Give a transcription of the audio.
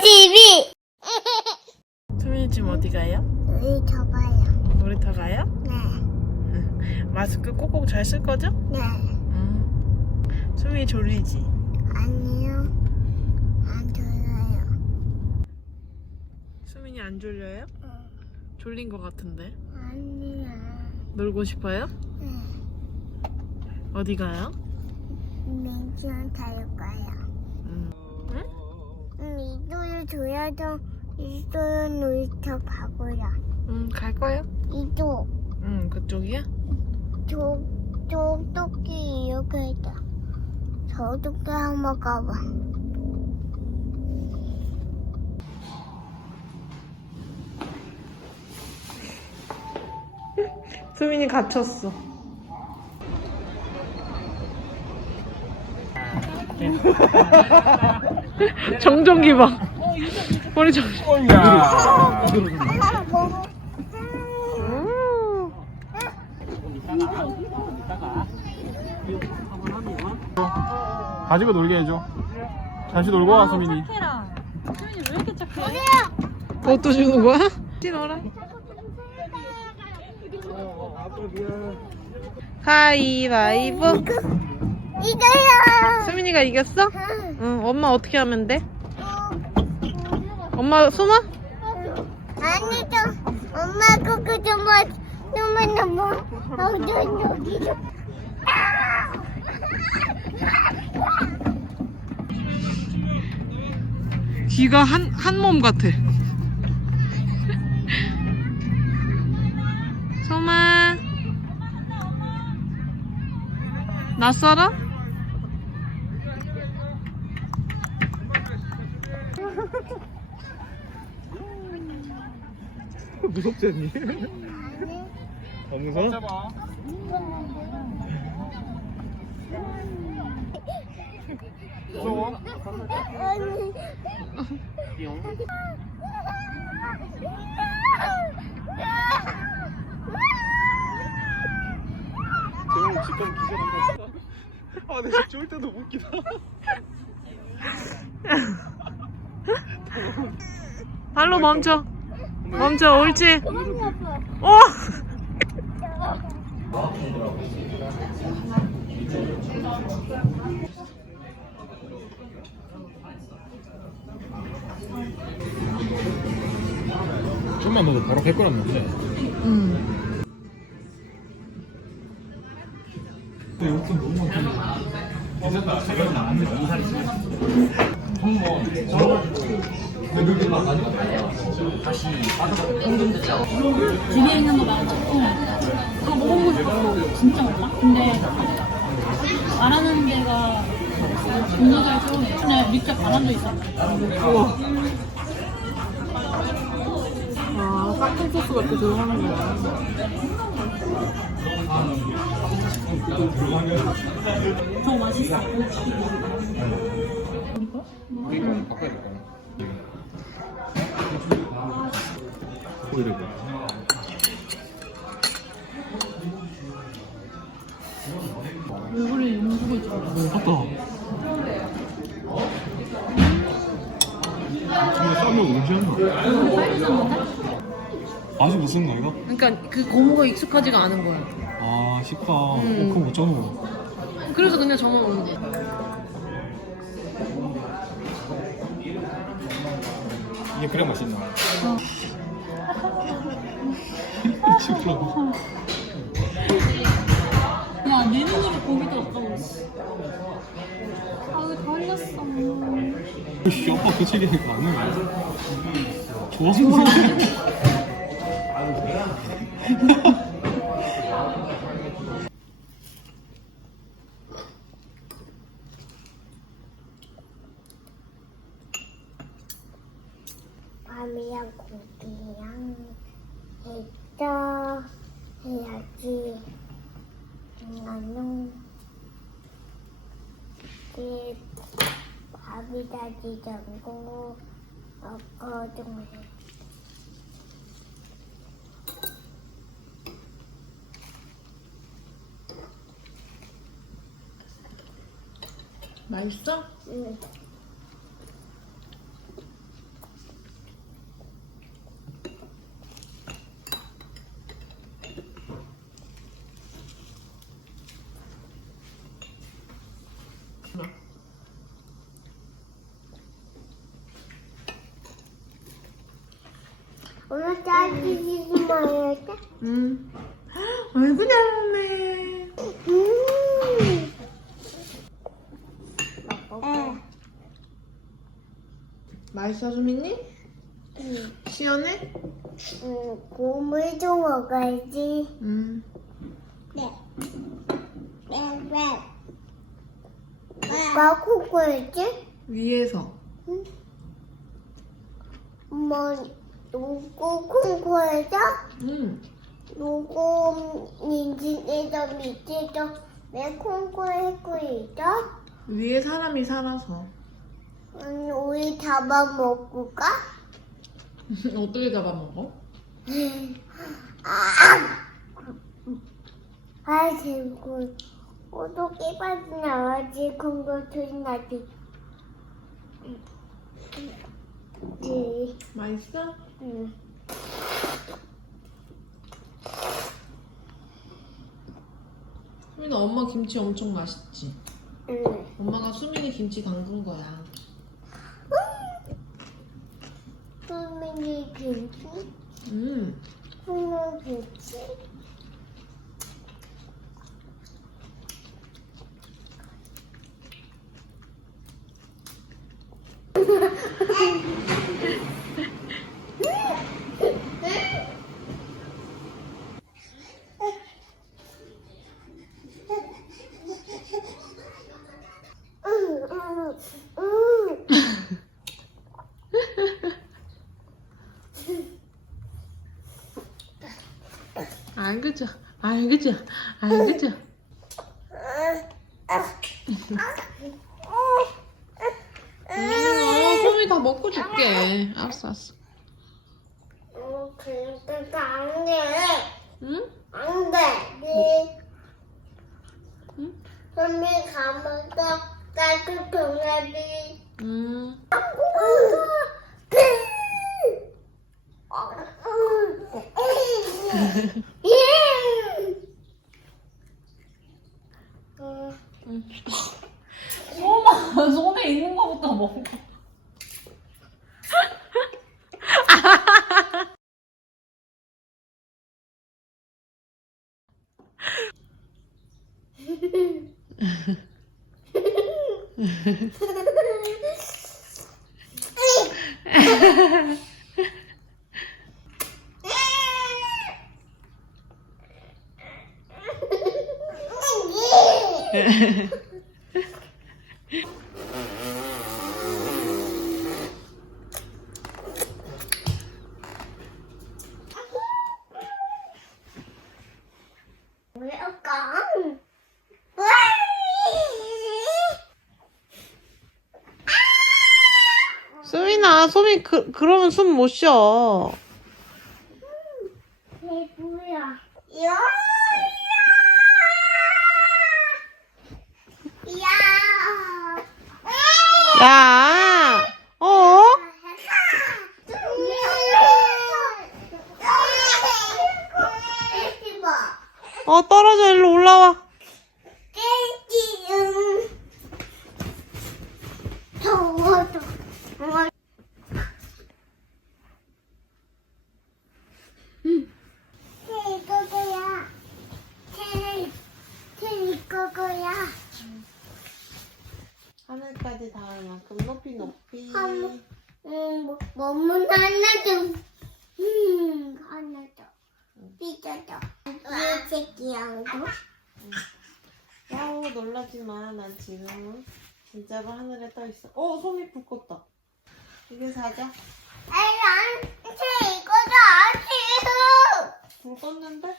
TV. 수민이 지금 어디 가요? 우리 접어요. 놀이터 가요? 네, 마스크 꼭꼭 잘 쓸 거죠? 네. 응. 수민이 졸리지? 아니요. 안 들어요. 수민이 안 졸려요? 졸린 것 같은데. 아니야. 놀고 싶어요? 네. 어디 가요? 민지랑 탈 거야. 응. 응? 이도를 줘야죠. 이도를 놀이터 가보라. 응, 갈 거예요? 이도, 응, 그쪽이야? 저, 저 토끼 이렇게 했다. 저 토끼 한번 가봐. 수민이 갇혔어. 정전기 봐. 머리 정. 보고. 가지고 놀게 해줘. 잠시 놀고 와, 수민이. 그것도 주는 거야? 신어라. 가위바위보. 이도야. 수민이가 이겼어? 응. 응. 엄마 어떻게 하면 돼? 엄마 숨어? 아니죠. 엄마 그거 정말 너무 너무 어떤 여기죠. 귀가 한 한 몸 같아. 소마. 낯설어? 무섭지 않니? 안 무서워? 무서워? 아니. 재훈이 직감 기절한다. 아, 내가 좋을 때도 웃기다. 발로 멈춰. 멈춰. 옳지. 어. 좀만 먹어 바로 갈 거란 말이야. 음. 집에 있는 거 말고 다 먹어보고 싶었어 진짜 몰라? 근데 말하는 데가 존나 잘 조용해 근데 밑에 바람도 있어. 아, 쌍둥 소스 같이 들어가는 거야. 더 맛있어. 이거? 바꿔야 될거 야. 보이래 봐. 얼굴에 용수고 있잖아 맞다. 정말 오지않나 맛이 무슨 거 이거? 그러니까 그 고무가 익숙하지가 않은 거야. 아 식다. 음. 어, 그거 어쩌노? 그래서 그냥 저만 먹는 거. 이게 그래 맛있나? 미치겠더라고. 야 내 눈으로 고기도 없다고 아왜 다 흘렸어 씨, 아빠 그 책이 맞는 거야? 좋아서 무슨 밤이랑 고기랑 해 줘 해야지 나는 이 밥이 다지 않고 먹거든 맛있어? 응. 짜증이 말했다. 응. 아이고 잘 먹네. 음. 응. 맛있어 수민이? 응. 시원해? 응. 고물 좀 먹어야지. 응. 네. 네, 네. 누가 코코였지? 위에서. 뭐, 누구 콩코에서? 응. 누구 민진에서 밑에서 내 콩코 했고 있어? 위에 사람이 살아서. 음, 우리 잡아먹을까? 어떻게 잡아먹어? 아, 아, 재밌고. 어떻게 빠져나와지, 콩고 소리 나지. 네, 맛있어? 응. 수민아 엄마 김치 엄청 맛있지? 응. 엄마가 수민이 김치 담근 거야. 소민이 김치? 응. 소민 김치? 응, 응, 응. 알겠죠? 알겠죠? 알겠죠? 수민아 소미 다 먹고 줄게. 알았어 알았어. 어, 그러니까 안 돼. 응? 안 돼. 네. 응? 선미 가면서 깔끔 동아리. 응. 응. 소마 손에 있는 거부터 먹어. 수민아 소미 그 그러면 숨 못 쉬어. 내 뭐야? 야! 야! 야. 어? 어 떨어져 일로 올라와. 이거야. 이거야. 하늘까지 닿을 만큼 높이 높이. 한- 음, 뭐, 몸은 하나 좀, 음, 하나 더. 삐져져. 이 새끼하고. 야호 놀라지 마. 난 지금 진짜로 하늘에 떠 있어. 어불 껐다. 이게 사자. 난, 쟤 이거도 아시오. 불 껐는데?